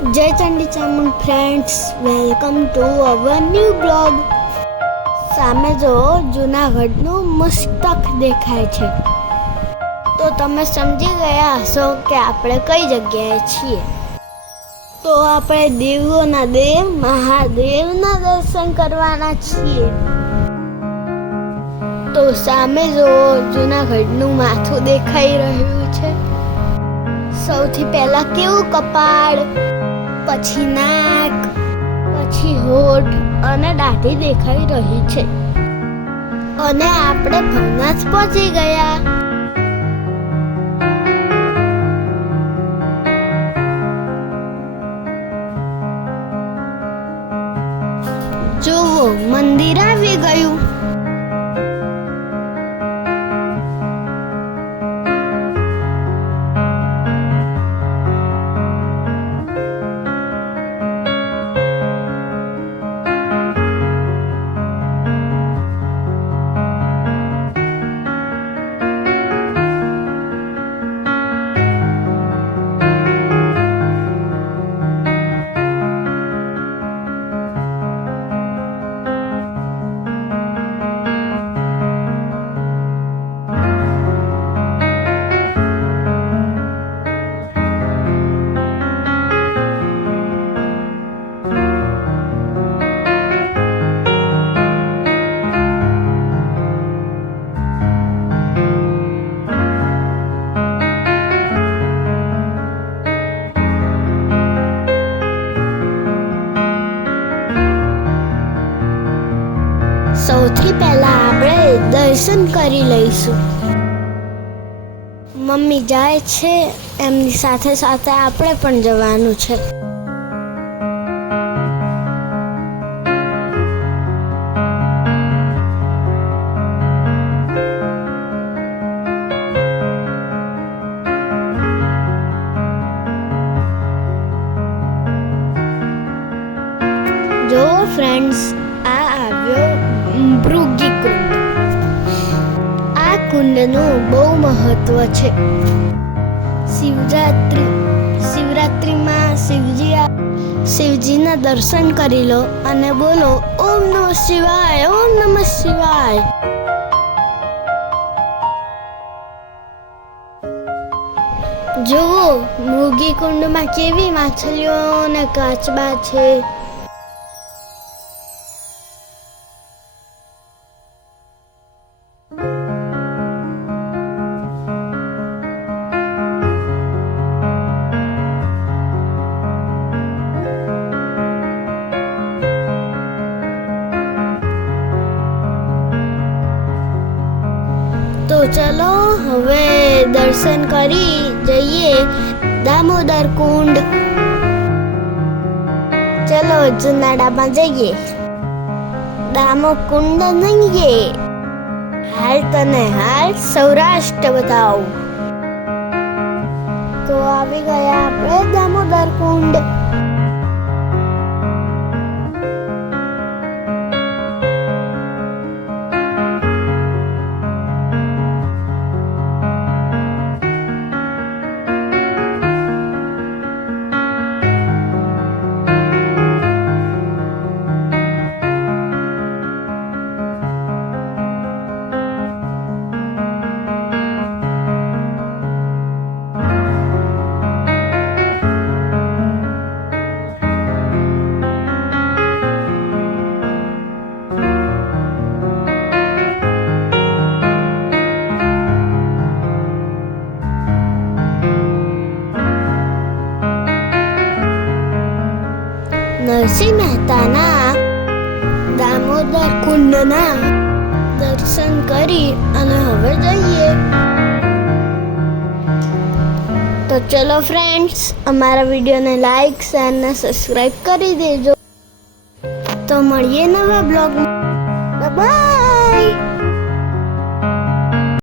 જય Chandi Chamund friends, welcome to our new blog. સામે જો જૂનાગઢનું મસ્તક દેખાય છે, તો તમે સમજી ગયા હશો કે આપણે કઈ જગ્યાએ છીએ. તો આપણે દેવોના દેવ મહાદેવના દર્શન કરવાના છીએ. તો સામે જો જૂનાગઢનું માથું દેખાઈ રહ્યું છે. સૌથી પહેલા કેવું કપાળ, પછી નાક, પછી હોઠ અને દાઢી દેખાઈ રહી છે. અને આપણે ભવનાથ પહોંચી ગયા. જુઓ, મંદિર આવી ગયું. સૌથી પહેલા આપણે દર્શન કરી લઈશું. મમ્મી જાય છે, એમની સાથે સાથે આપણે પણ જવાનું છે. જો ફ્રેન્ડ્સ, આ આવ્યો ભૃગી કુંડ. આ કુંડનું બહુ મહત્વ છે. શિવરાત્રિમાં શિવજીના દર્શન કરી લો અને બોલો ઓમ નમઃ શિવાય, ઓમ નમઃ શિવાય. જુઓ, ભૃગી કુંડમાં કેવી માછલીઓ અને કાચબા છે. તો ચલો હવે દર્શન કરી જઈએ દામોદર કુંડ. ચલો જુનાડામાં જઈએ. દામો કુંડ નહીં, હાલ તને હાલ સૌરાષ્ટ્ર બતાવું. તો આવી ગયા આપણે દામોદર કુંડ. નરસિંહ મહેતાના દામોદર કુંડના દર્શન કરી અને હવે જઈએ. તો ચલો ફ્રેન્ડ્સ, અમારા વિડીયોને લાઈક, શેર અને સબસ્ક્રાઈબ કરી દેજો. તો મળીએ નવા બ્લોગમાં. બાય.